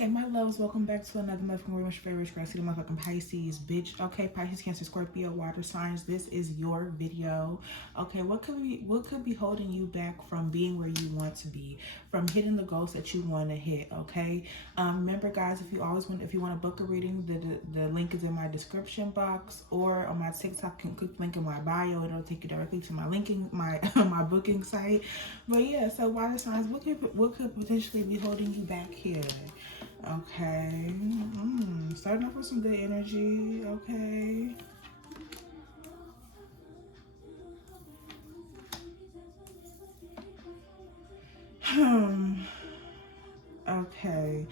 And my loves, welcome back to another motherfucking Real Favorite Girl. See the motherfucking Pisces, bitch. Okay, Pisces, Cancer, Scorpio, water signs. This is your video. Okay, what could be holding you back from being where you want to be, from hitting the goals that you want to hit? Okay. Remember, guys, if you want to book a reading, the link is in my description box or on my TikTok. You can click the link in my bio. It'll take you directly to my linking my my booking site. But yeah, so water signs. What could potentially be holding you back here? Okay. Starting off with some good energy. Okay. Hmm. Okay.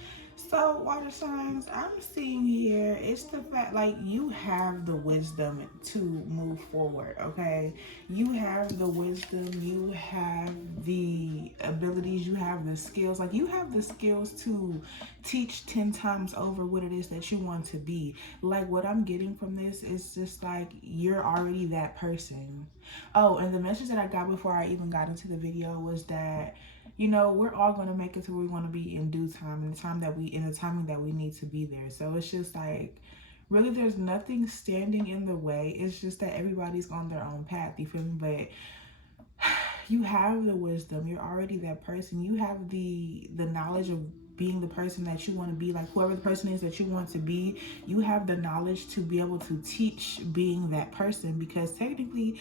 So, water signs, I'm seeing here, it's the fact like you have the wisdom to move forward, okay? You have the wisdom, you have the abilities, you have the skills. Like, you have the skills to teach 10 times over what it is that you want to be. Like, what I'm getting from this is just like you're already that person. Oh, and the message that I got before I even got into the video was that we're all going to make it to where we want to be in due time, in the timing that we need to be there. So it's just like, really, there's nothing standing in the way. It's just that everybody's on their own path. You feel me? But you have the wisdom. You're already that person. You have the knowledge of being the person that you want to be. Like, whoever the person is that you want to be, you have the knowledge to be able to teach being that person, because technically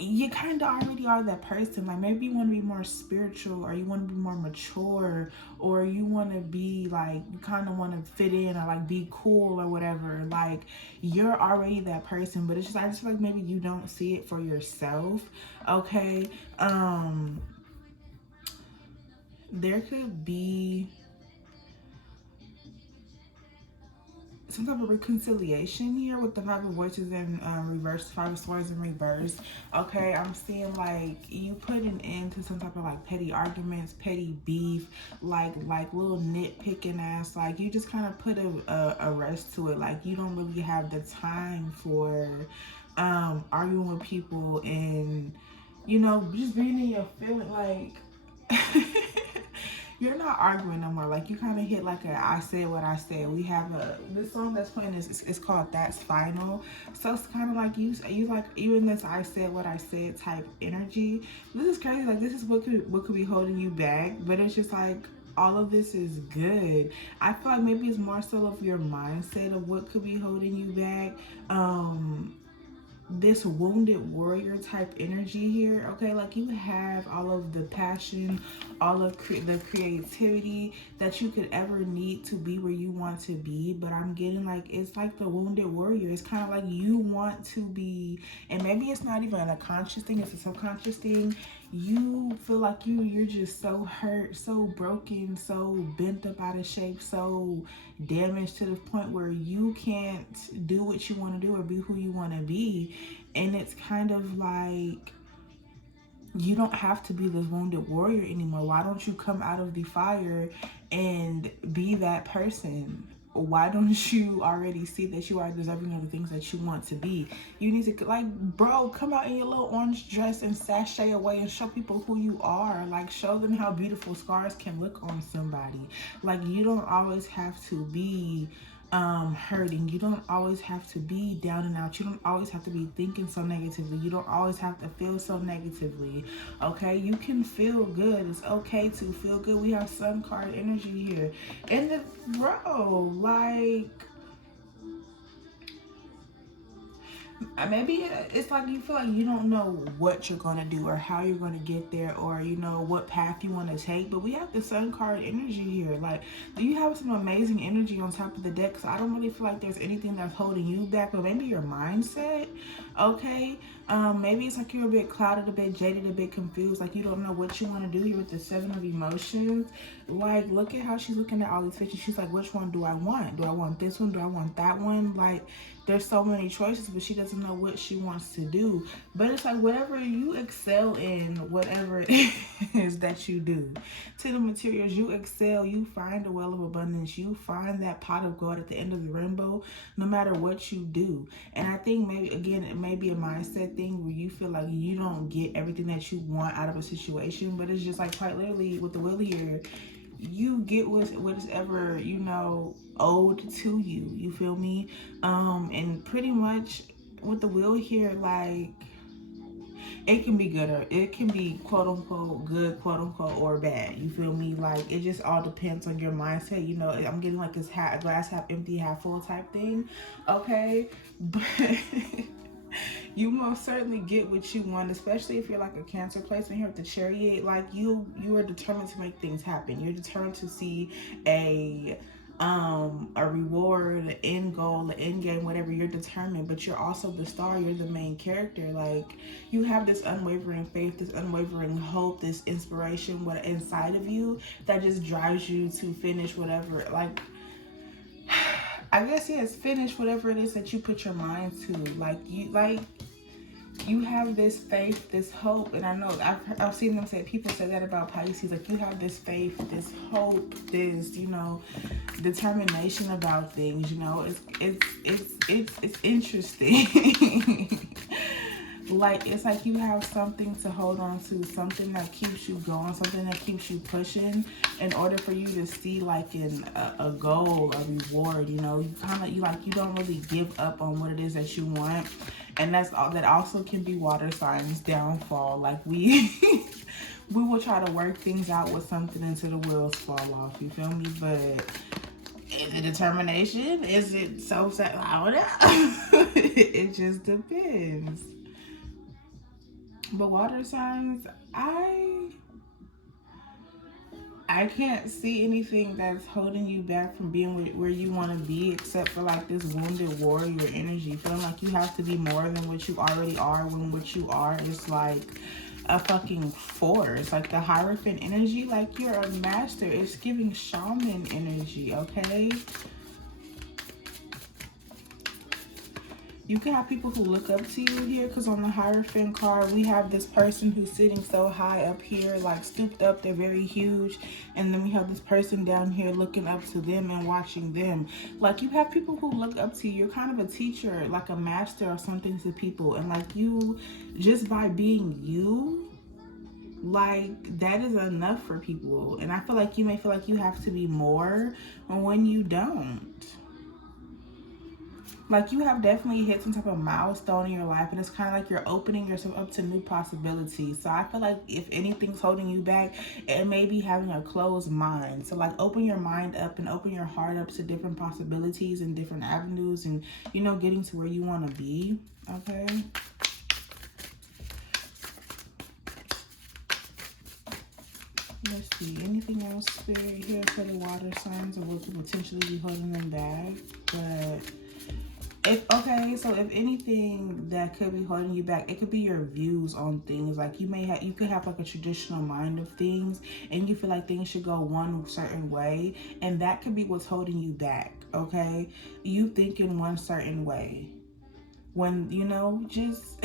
you kind of already are that person. Like, maybe you want to be more spiritual, or you want to be more mature, or you want to be like, you kind of want to fit in, or like be cool or whatever. Like, you're already that person, but it's just, I just feel like maybe you don't see it for yourself. Okay. There could be some type of reconciliation here with the Five of Voices in reverse, Five of Swords in reverse. Okay, I'm seeing like you put an end to some type of like petty arguments, petty beef, like little nitpicking ass. Like, you just kind of put a rest to it. Like, you don't really have the time for arguing with people, and just being in your feeling. Like, you're not arguing no more. Like, you kind of hit like a I said what I said. We have this song that's playing is it's called That's Final. So it's kind of like you like, even this I said what I said type energy. This is crazy. Like, this is what could be holding you back, but it's just like all of this is good. I feel like maybe it's more so of your mindset of what could be holding you back. This wounded warrior type energy here. Okay, like, you have all of the passion, all of the creativity that you could ever need to be where you want to be, but I'm getting like it's like the wounded warrior. It's kind of like you want to be, and maybe it's not even a conscious thing, it's a subconscious thing. You feel like you're just so hurt, so broken, so bent up out of shape, so damaged to the point where you can't do what you want to do or be who you want to be. And it's kind of like, you don't have to be this wounded warrior anymore. Why don't you come out of the fire and be that person? Why don't you already see that you are deserving of the things that you want to be? You need to, like, bro, come out in your little orange dress and sashay away and show people who you are. Like, show them how beautiful scars can look on somebody. Like, you don't always have to be hurting. You don't always have to be down and out. You don't always have to be thinking so negatively. You don't always have to feel so negatively. Okay, you can feel good. It's okay to feel good. We have sun card energy here, and the bro, like, maybe it's like you feel like you don't know what you're going to do or how you're going to get there, or what path you want to take. But we have the sun card energy here. Like, you have some amazing energy on top of the deck, so I don't really feel like there's anything that's holding you back. But maybe your mindset. Okay, maybe it's like you're a bit clouded, a bit jaded, a bit confused. Like, you don't know what you want to do here with the Seven of Emotions. Like, look at how she's looking at all these pictures. She's like, which one do I want? Do I want this one? Do I want that one? Like, there's so many choices, but she doesn't know what she wants to do. But it's like, whatever you excel in, whatever it is that you do, to the materials, you excel. You find a well of abundance. You find that pot of gold at the end of the rainbow, no matter what you do. And I think maybe, again, it may be a mindset thing where you feel like you don't get everything that you want out of a situation, but it's just like, quite literally, with the wheel here, you get whatever, you know, owed to you. You feel me? And pretty much with the wheel here, like, it can be good or it can be quote unquote good, quote unquote, or bad. You feel me? Like, it just all depends on your mindset. You know, I'm getting like this glass half empty, half full type thing. Okay, but you most certainly get what you want, especially if you're like a Cancer placement here with the Chariot. Like, you are determined to make things happen. You're determined to see a reward, an end goal, an end game, whatever. You're determined, but you're also the star. You're the main character. Like, you have this unwavering faith, this unwavering hope, this inspiration what inside of you that just drives you to finish whatever. Like, I guess, yes, finish whatever it is that you put your mind to. You have this faith, this hope, and I know I've seen them say, people say that about Pisces. Like, you have this faith, this hope, this, you know, determination about things. You know, it's interesting. Like, it's like you have something to hold on to, something that keeps you going, something that keeps you pushing in order for you to see like a goal, a reward. You know, you don't really give up on what it is that you want. And that also can be water signs downfall. Like, we will try to work things out with something until the wheels fall off. You feel me? But is it determination? Is it so sad? I don't know. It just depends. But water signs, I can't see anything that's holding you back from being where you want to be, except for like this wounded warrior energy, feeling like you have to be more than what you already are, when what you are is like a fucking force. Like the Hierophant energy, like you're a master. It's giving shaman energy, okay? You can have people who look up to you here, because on the Hierophant card, we have this person who's sitting so high up here, like stooped up, they're very huge. And then we have this person down here looking up to them and watching them. Like, you have people who look up to you. You're kind of a teacher, like a master or something to people. And like, you, just by being you, like, that is enough for people. And I feel like you may feel like you have to be more when you don't. Like, you have definitely hit some type of milestone in your life, and it's kind of like you're opening yourself up to new possibilities. So I feel like if anything's holding you back, it may be having a closed mind. So like, open your mind up and open your heart up to different possibilities and different avenues, and, you know, getting to where you want to be. Okay. Let's see, anything else Spirit here for the water signs, or what could potentially be holding them back? But so if anything that could be holding you back, it could be your views on things. Like, you could have like a traditional mind of things, and you feel like things should go one certain way, and that could be what's holding you back. Okay, you think in one certain way, when, you know, just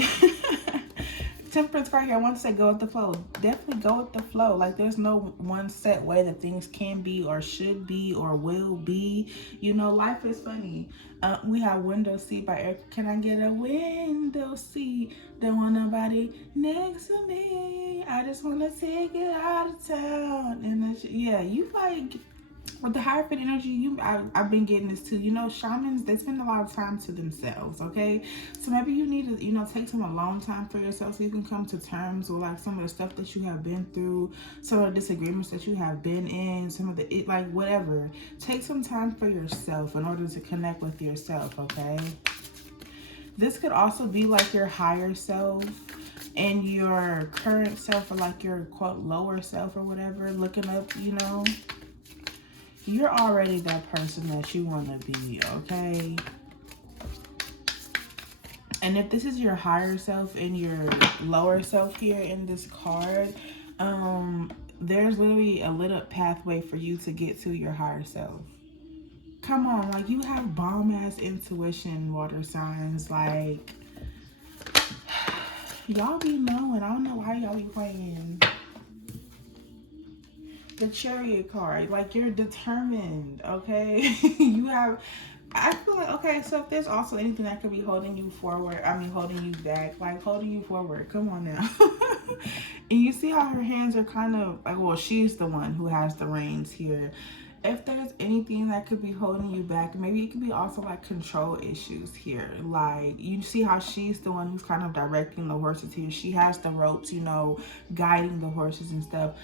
Temperance card here, I want to say go with the flow. Definitely go with the flow. Like, there's no one set way that things can be or should be or will be. You know, life is funny. We have Window Seat by Erica. Can I get a window seat? Don't want nobody next to me. I just want to take it out of town. And yeah, you like, with the Hierophant energy, I've been getting this too. You know, shamans, they spend a lot of time to themselves, okay? So maybe you need to, you know, take some alone time for yourself, so you can come to terms with like some of the stuff that you have been through, some of the disagreements that you have been in, some of the, like, whatever. Take some time for yourself in order to connect with yourself, okay? This could also be like your higher self and your current self, or like your quote lower self or whatever, looking up, you know. You're already that person that you want to be, okay? And if this is your higher self and your lower self here in this card, there's literally a lit up pathway for you to get to your higher self. Come on, like, you have bomb ass intuition, water signs. Like, y'all be knowing. I don't know why y'all be playing. The Chariot card, like, you're determined, okay? You have I feel like, okay, so if there's also anything that could be holding you forward, I mean, holding you back, like holding you forward, come on now. And you see how her hands are kind of like, well, she's the one who has the reins here. If there's anything that could be holding you back, maybe it could be also like control issues here. Like, you see how she's the one who's kind of directing the horses here. She has the ropes, you know, guiding the horses and stuff.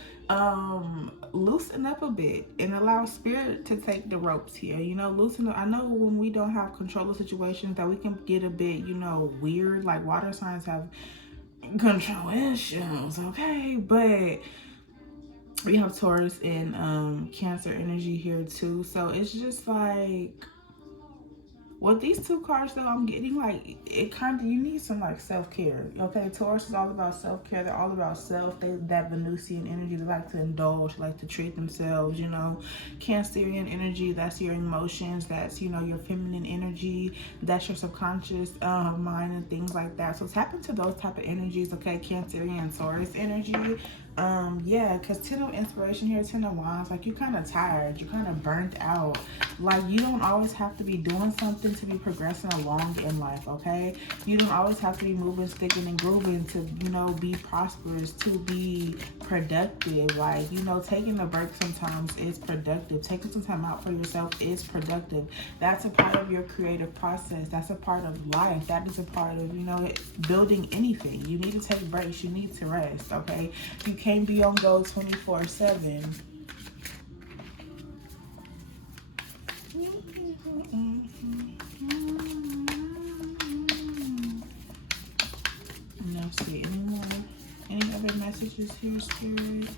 Loosen up a bit and allow spirit to take the ropes here. You know, loosen up. I know when we don't have control of situations that we can get a bit, you know, weird. Like water signs have control issues, okay? But we have Taurus and Cancer energy here too. So it's just like, with these two cards though, I'm getting like, it kind of, you need some like self-care. Okay, Taurus is all about self-care. They're all about self. That Venusian energy, they like to indulge, like to treat themselves, you know. Cancerian energy, that's your emotions, that's, you know, your feminine energy, that's your subconscious mind and things like that. So tap into those type of energies, okay? Cancerian and Taurus energy. Yeah, because 10 of inspiration here, 10 of wands, like you're kind of tired, you're kind of burnt out. Like you don't always have to be doing something to be progressing along in life, okay? You don't always have to be moving, sticking, and grooving to, you know, be prosperous, to be productive. Like, you know, taking a break sometimes is productive. Taking some time out for yourself is productive. That's a part of your creative process. That's a part of life. That is a part of, you know, building anything. You need to take breaks. You need to rest, okay? You can't be on go 24/7. Let's see, any other messages here, Spirit?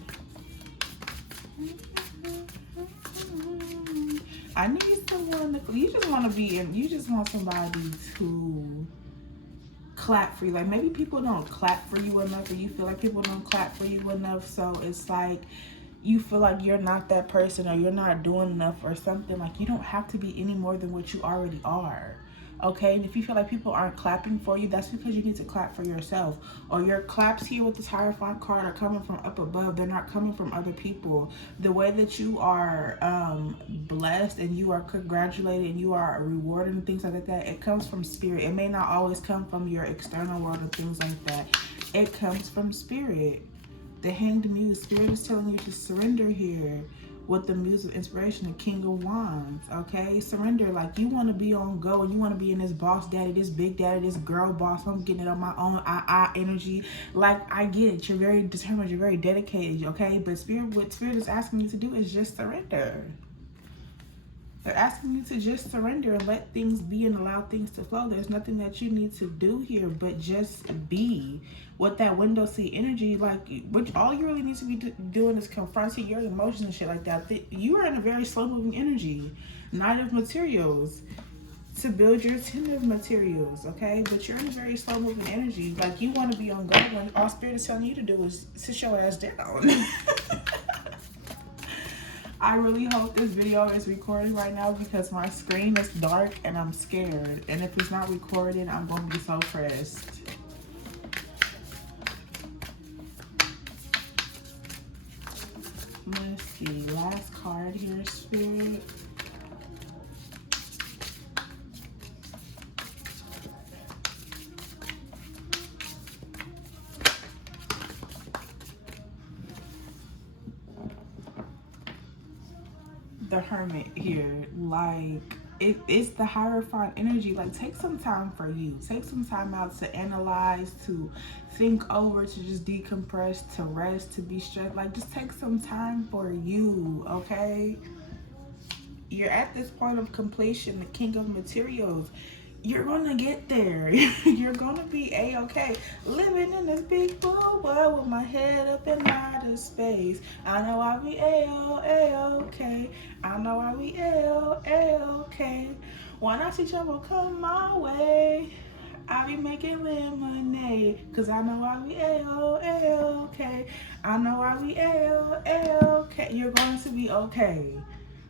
I need someone to, you just want to be in, you just want somebody to clap for you. Like maybe people don't clap for you enough, or you feel like people don't clap for you enough, so it's like you feel like you're not that person, or you're not doing enough or something. Like you don't have to be any more than what you already are, okay? And if you feel like people aren't clapping for you, that's because you need to clap for yourself. Or your claps here with this Hierophant card are coming from up above. They're not coming from other people. The way that you are blessed and you are congratulated and you are rewarded and things like that, it comes from spirit. It may not always come from your external world and things like that. It comes from spirit. The Hanged Muse, Spirit is telling you to surrender here with the Muse of Inspiration, the King of Wands, okay? Surrender. Like you want to be on go and you want to be in this boss daddy, this big daddy, this girl boss. I'm getting it on my own energy. Like I get it. You're very determined. You're very dedicated, okay? But Spirit, what Spirit is asking you to do is just surrender. They're asking you to just surrender and let things be and allow things to flow. There's nothing that you need to do here but just be. With that window seat energy, like, which all you really need to be doing is confronting your emotions and shit like that. You are in a very slow-moving energy. Knight of Materials. To build your 10 of Materials, okay? But you're in a very slow-moving energy. Like, you want to be on go when all Spirit is telling you to do is sit your ass down. I really hope this video is recorded right now because my screen is dark and I'm scared. And if it's not recorded, I'm going to be so pressed. Let's see. Last card here, Spirit. The Hermit here. Like, it's the Hierophant energy. Like, take some time for you. Take some time out to analyze, to think over, to just decompress, to rest, to be stressed. Like, just take some time for you, okay? You're at this point of completion, the King of Materials. You're gonna get there. You're gonna be a-okay. Living in this big blue world with my head up in outer space. I know I'll be a-okay. I know I'll be a-okay. When I see trouble come my way, I'll be making lemonade. Cause I know I'll be a-okay. I know I'll be a-okay. You're going to be okay.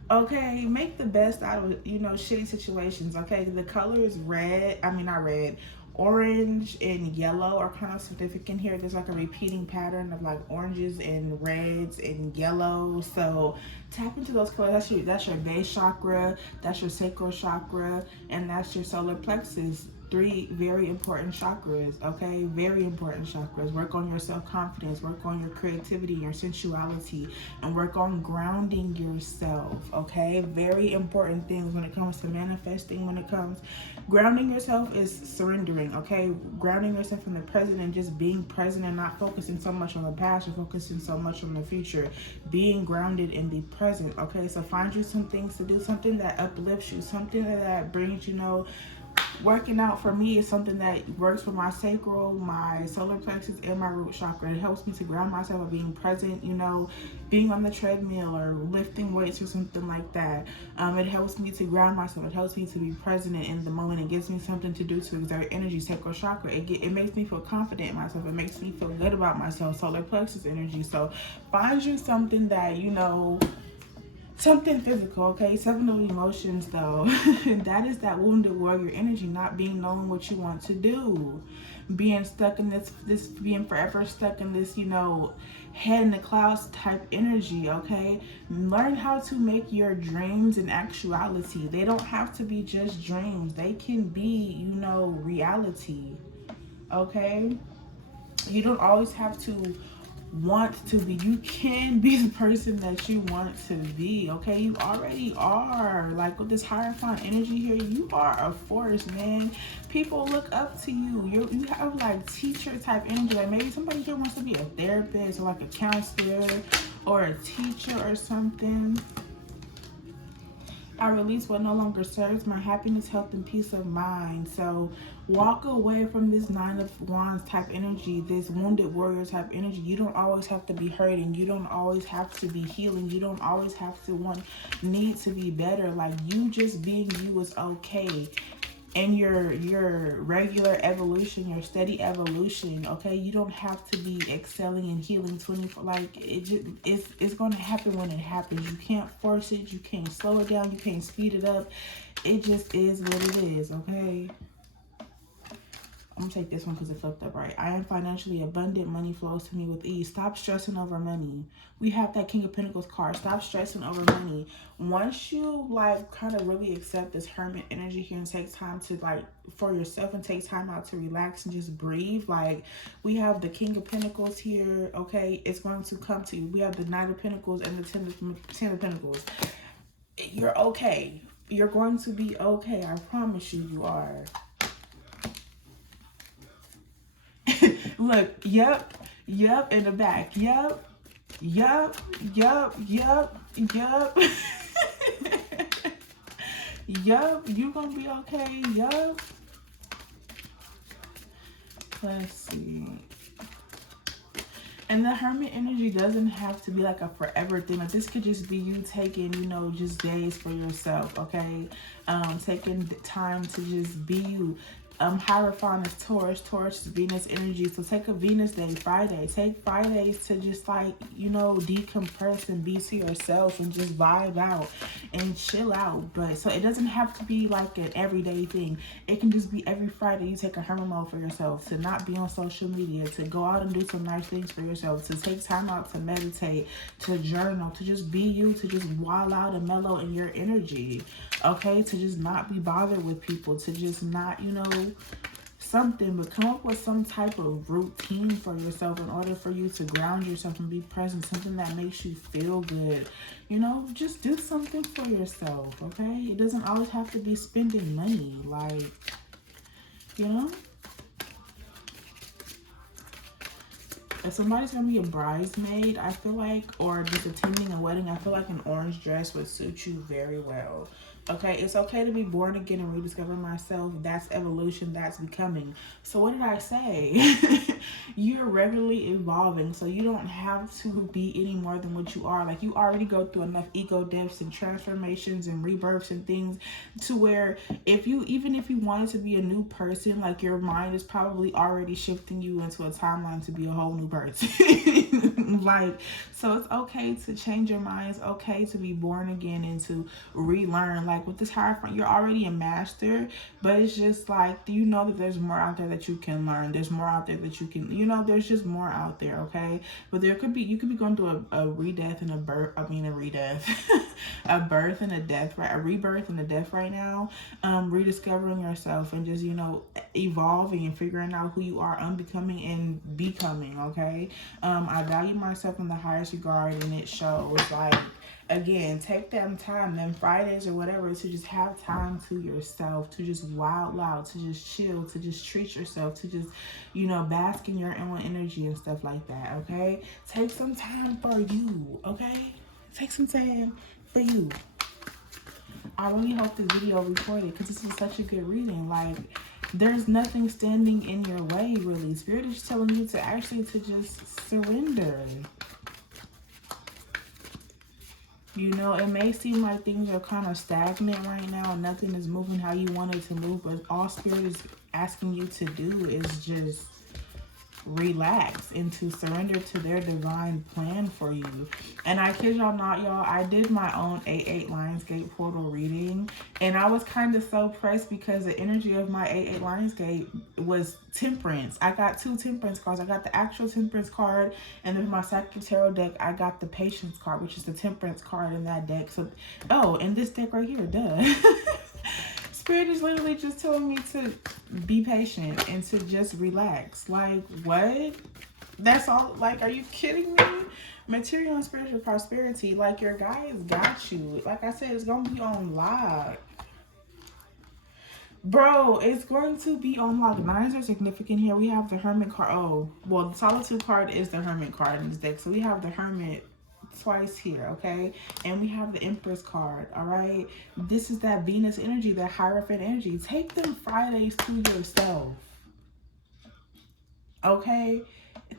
Okay, make the best out of, you know, shitty situations, okay? The color is red. I mean, not red. orange and yellow are kind of significant here. There's like a repeating pattern of like oranges and reds and yellow. So tap into those colors. That's your base chakra, that's your sacral chakra, and that's your solar plexus. Three very important chakras, okay? Very important chakras. Work on your self-confidence, work on your creativity, your sensuality, and work on grounding yourself, okay? Very important things when it comes to manifesting. When it comes, grounding yourself is surrendering, okay? Grounding yourself in the present and just being present and not focusing so much on the past or focusing so much on the future. Being grounded in the present, okay? So find you some things to do, something that uplifts you, something that brings, working out for me is something that works for my sacral, my solar plexus, and my root chakra. It helps me to ground myself by being present, being on the treadmill or lifting weights or something like that. It helps me to ground myself. It helps me to be present in the moment. It gives me something to do to exert energy, sacral chakra. It makes me feel confident in myself. It makes me feel good about myself, solar plexus energy. So find you something that, something physical, okay? Seven of emotions, though. That is that wounded warrior energy, not being knowing what you want to do. Being stuck in this being forever stuck in this, head in the clouds type energy, okay? Learn how to make your dreams an actuality. They don't have to be just dreams. They can be, reality, okay? You don't always have to want to be. You can be the person that you want to be, okay? You already are. Like with this Hierophant energy here, you are a force, man. People look up to you. You have like teacher type energy. Like maybe somebody here wants to be a therapist or like a counselor or a teacher or something. I release what no longer serves my happiness, health, and peace of mind. So walk away from this Nine of Wands type energy, this wounded warrior type energy. You don't always have to be hurting. You don't always have to be healing. You don't always have to need to be better. Like you just being you is okay. And your regular evolution, your steady evolution, okay? You don't have to be excelling and healing 24. Like it's going to happen when it happens. You can't force it. You can't slow it down. You can't speed it up. It just is what it is, okay? I'm gonna take this one because it flipped up right. I am financially abundant. Money flows to me with ease. Stop stressing over money. We have that King of Pentacles card. Stop stressing over money. Once you kind of really accept this Hermit energy here and take time to for yourself and take time out to relax and just breathe. We have the King of Pentacles here. Okay, it's going to come to you. We have the Knight of Pentacles and the Ten of Pentacles. You're okay. You're going to be okay. I promise you, you are. Look, yep, in the back, yep, yup. Yup, you gonna be okay, yup. Let's see. And the Hermit energy doesn't have to be like a forever thing. Like this could just be you taking, just days for yourself, okay? Taking time to just be you. Hierophant is Taurus. Taurus is Venus energy. So take a Venus day, Friday. Take Fridays to just decompress and be to yourself and just vibe out and chill out. But so it doesn't have to be like an everyday thing. It can just be every Friday you take a hermit mode for yourself, to not be on social media, to go out and do some nice things for yourself, to take time out to meditate, to journal, to just be you, to just wild out and mellow in your energy. Okay, to just not be bothered with people, to just not, something, but come up with some type of routine for yourself in order for you to ground yourself and be present, something that makes you feel good. Just do something for yourself, okay? It doesn't always have to be spending money, If somebody's gonna be a bridesmaid, I feel like, or just attending a wedding, I feel like an orange dress would suit you very well. Okay, it's okay to be born again and rediscover myself. That's evolution. That's becoming. So what did I say? You're regularly evolving, so you don't have to be any more than what you are. You already go through enough ego deaths and transformations and rebirths and things to where even if you wanted to be a new person, your mind is probably already shifting you into a timeline to be a whole new person. So it's okay to change your mind. It's okay to be born again and to relearn. like with this Hierophant, you're already a master, but it's just like, you know that there's more out there that you can learn. There's more out there that you can, you know, there's just more out there, okay? But there could be, you could be going through a re-death and a birth, I mean a re-death, a birth and a death, right? A rebirth and a death right now. Rediscovering yourself and just, you know, evolving and figuring out who you are, unbecoming and becoming, okay? I value myself in the highest regard, and it shows. Like, again, take them time, them Fridays or whatever, to just have time to yourself, to just wild out, to just chill, to just treat yourself, to just, you know, bask in your own energy and stuff like that, okay? Take some time for you, okay? Take some time for you. I really hope this video recorded, because this is such a good reading. Like, there's nothing standing in your way, really. Spirit is telling you to actually to just surrender. You know, it may seem like things are kind of stagnant right now. Nothing is moving how you want it to move. But all Spirit is asking you to do is just relax and to surrender to their divine plan for you. And I kid y'all not, y'all, I did my own 8/8 Lionsgate portal reading, and I was kind of so pressed because the energy of my 8/8 Lionsgate was temperance. I got 2 temperance cards. I got the actual temperance card, and then my Sacred Tarot deck, I got the patience card, which is the temperance card in that deck. So, oh, and this deck right here, duh. Spirit is literally just telling me to be patient and to just relax. Like, what? That's all? Like, are you kidding me? Material and spiritual prosperity. Like, your guy has got you. Like I said, it's going to be on lock. Bro, it's going to be on lock. Nines are significant here. We have the Hermit card. Oh, well, the Solitude card is the Hermit card in this deck. So we have the Hermit twice here, okay? And we have the Empress card, all right? This is that Venus energy, that Hierophant energy. Take them Fridays to yourself, okay?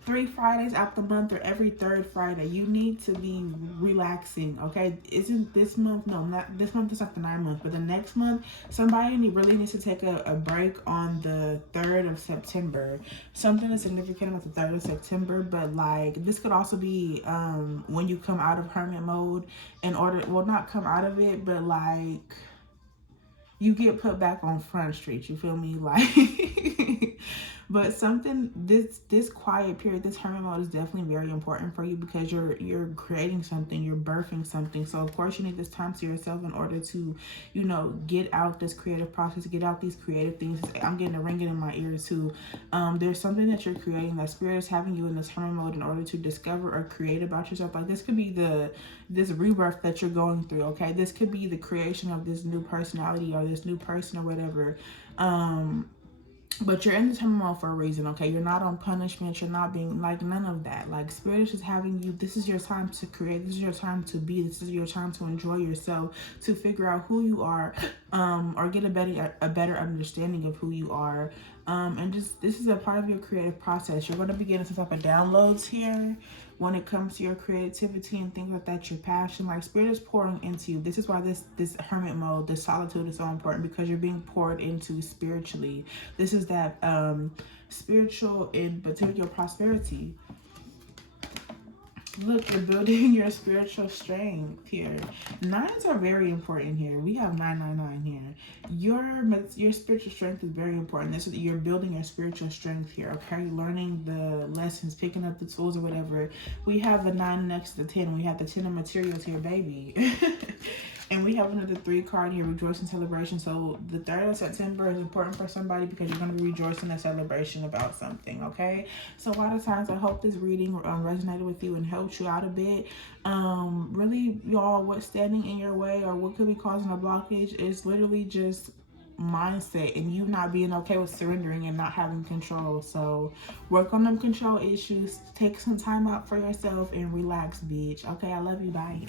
3 Fridays out the month, or every 3rd Friday, you need to be relaxing, okay? Isn't this month, no, not this month, is not the 9th month, but the next month, somebody really needs to take a break on the 3rd of September. Something is significant about the 3rd of September, but like, this could also be when you come out of hermit mode, in order, well, not come out of it, but like, you get put back on Front Street, you feel me? Like, but something, this quiet period, this hermit mode is definitely very important for you, because you're creating something, you're birthing something. So of course you need this time to yourself in order to, you know, get out this creative process, get out these creative things. I'm getting a ringing in my ears too. There's something that you're creating, that Spirit is having you in this hermit mode in order to discover or create about yourself. Like, this could be this rebirth that you're going through, okay? This could be the creation of this new personality or this new person or whatever. But you're in the hermit mode for a reason, okay? You're not on punishment. You're not being, like, none of that. Like, Spirit is just having you, this is your time to create. This is your time to be. This is your time to enjoy yourself, to figure out who you are, or get a better understanding of who you are. And just, this is a part of your creative process. You're going to be getting some type of downloads here when it comes to your creativity and things like that, your passion. Like, Spirit is pouring into you. This is why this hermit mode, this solitude is so important, because you're being poured into spiritually. This is that spiritual and material prosperity. Look, you're building your spiritual strength here. 9s are very important here. We have 999 here. Your spiritual strength is very important. This is, you're building your spiritual strength here, okay? Learning the lessons, picking up the tools or whatever. We have the 9 next to the 10. We have the 10 of materials here, baby. And we have another 3 card here, rejoicing celebration. So the 3rd of September is important for somebody, because you're going to be rejoicing a celebration about something, okay? So a lot of times, I hope this reading resonated with you and helped you out a bit. Really, y'all, what's standing in your way or what could be causing a blockage is literally just mindset, and you not being okay with surrendering and not having control. So work on them control issues. Take some time out for yourself and relax, bitch. Okay, I love you. Bye.